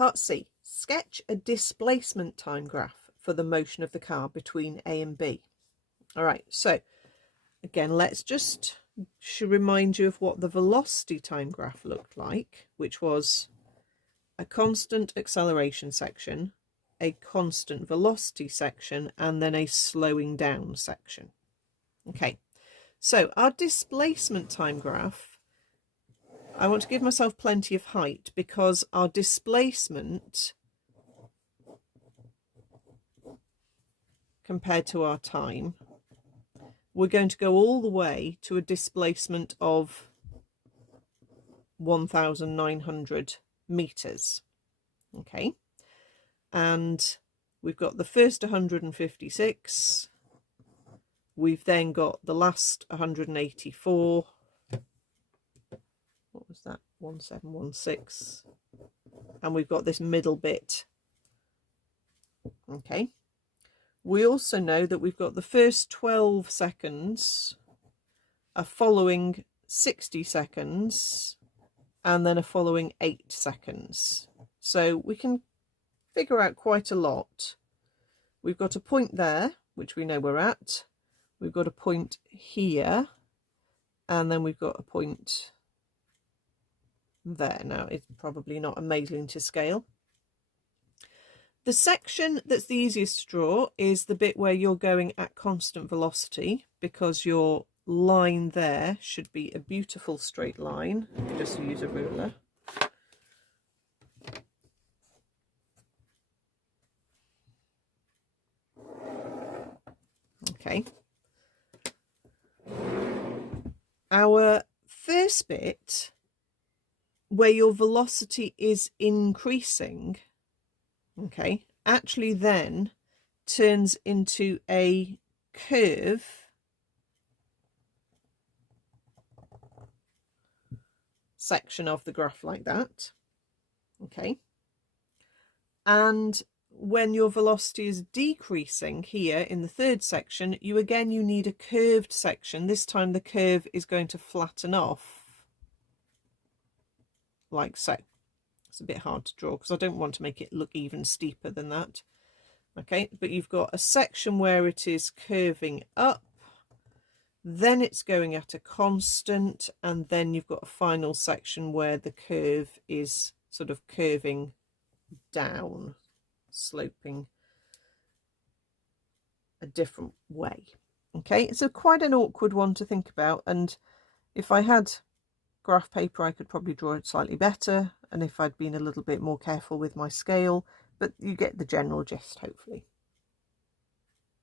Part C, sketch a displacement time graph for the motion of the car between A and B. All right, so again, let's just remind you of what the velocity time graph looked like, which was a constant acceleration section, a constant velocity section, and then a slowing down section. Okay, so our displacement time graph, I want to give myself plenty of height because our displacement compared to our time, we're going to go all the way to a displacement of 1,900 meters. Okay, and we've got the first 156, we've then got the last 184, what was that, 1716, and we've got this middle bit. Okay, we also know that we've got the first 12 seconds, a following 60 seconds, and then a following 8 seconds. So we can figure out quite a lot. We've got a point there, which we know we're at. We've got a point here, and then we've got a point there. Now, it's probably not amazing to scale. The section that's the easiest to draw is the bit where you're going at constant velocity, because your line there should be a beautiful straight line. Just use a ruler. Okay. Our first bit, where your velocity is increasing, okay, actually then turns into a curve section of the graph like that. Okay, and when your velocity is decreasing here in the third section, you need a curved section. This time the curve is going to flatten off like so. It's a bit hard to draw because I don't want to make it look even steeper than that. Okay, but you've got a section where it is curving up, then it's going at a constant, and then you've got a final section where the curve is sort of curving down, sloping a different way. Okay, it's quite an awkward one to think about, and if I had graph paper I could probably draw it slightly better, and if I'd been a little bit more careful with my scale, but you get the general gist hopefully.